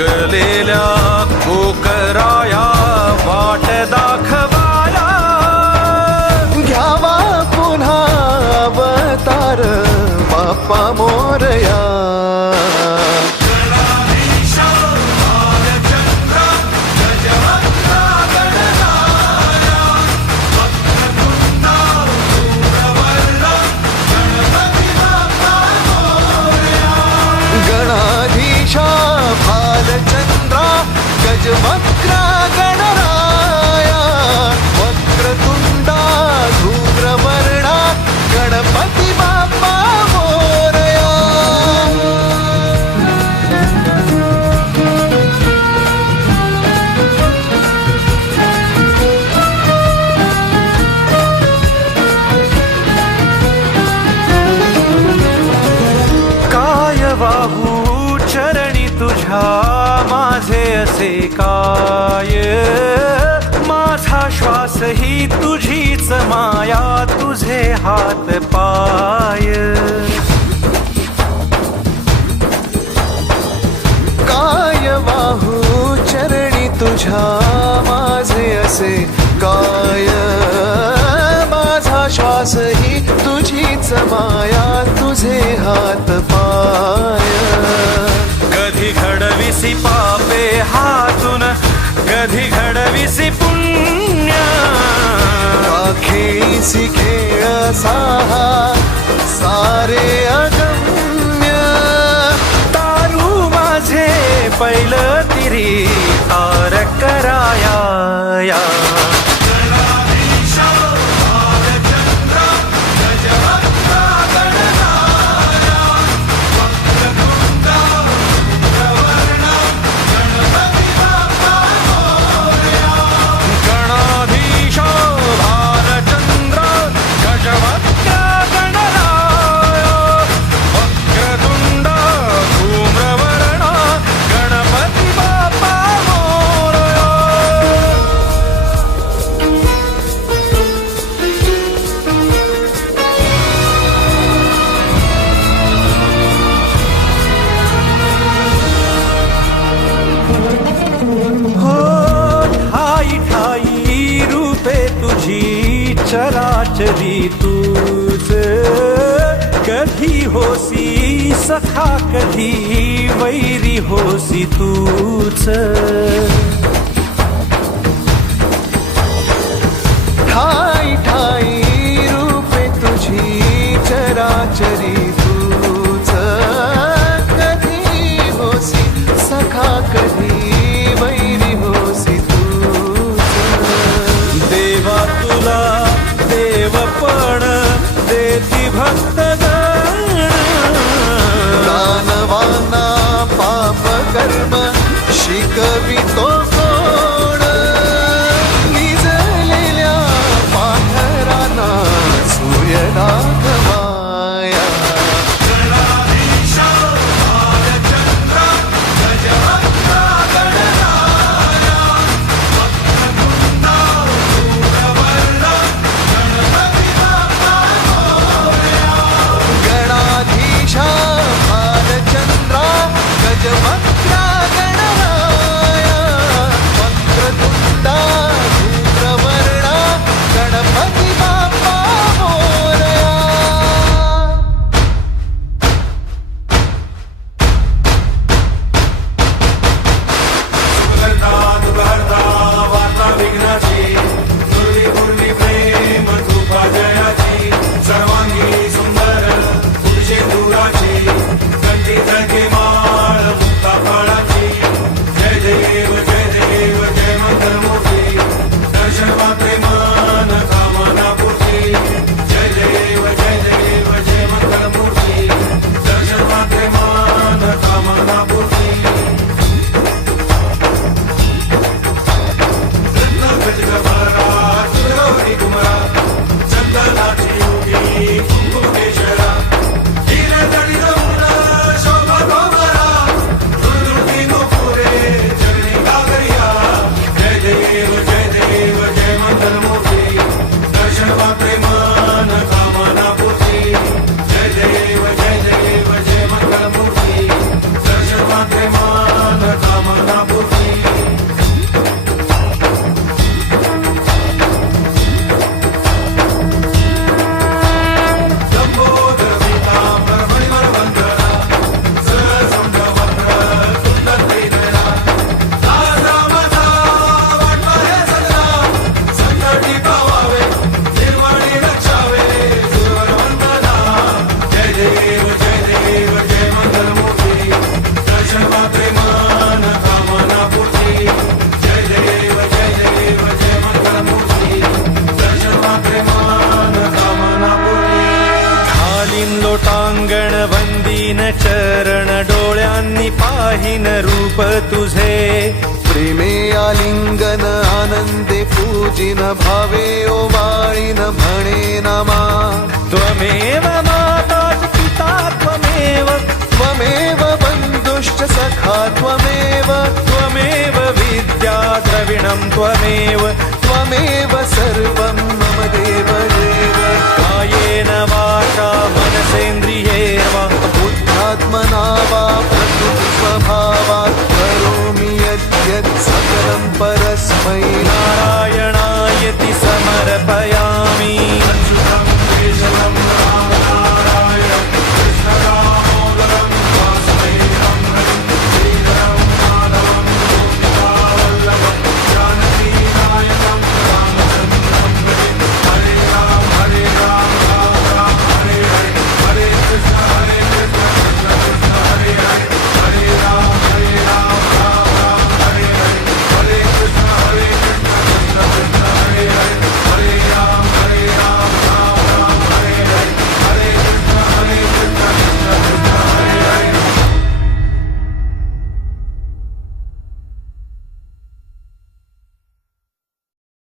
थकलेल्या कोकराया वाट दाखवाया, घ्यावा पुन्हा अवतार बाप्पा मोरया. गणाधीशा भालचंद्रा गजवक्रा गणराया, वक्रतुंडा धूम्रवर्णा गणपती बाप्पा मोरया. काय वाहू चरणी तुझ्या माझे असे काय, माझा श्वास ही तुझीच माया, तुझे हात पाय. काय वाहू चरणी तुझ्या माझे असे काय, माझा श्वास ही तुझीच माया, तुझे हात पाय. कधी घडविसी पापे हातून, कधी घडविसी पुण्य, खेळीसी खेळ साहा सारे अगम्य. तारू माझे पहिलं तिरी तार कराया या. चराचरी तूच, कधी होसी सखा कधी वैरी होसी तूच. ठाई ठाई रूपे तुझी चराचरी तूच, कधी होसी सखा कधी वैरी होसी तूच. देवा तुला देवपण देती भक्त दानवाना पाप कर्म शिकवितो कोण, निजलेल्या पाखरांना सूर्य दाखवाया. लोटांगण वंदीन चरण डोळ्यांनी पाहिन रूप तुझे प्रेमे आलिंगन आनंदे पूजिन भावे ओवाळीन म्हणे नमा त्वमेव माता पिता त्वमेव बन्धुश्च सखा त्वमेव विद्या द्रविणं त्वमेव सर्वं मम देव देव कायेन वाचा मनसेन्द्रियेर्वा बुद्ध्यात्मना वा प्रकृतिस्वभावात् करोमि यद्यत् सकलं परस्मै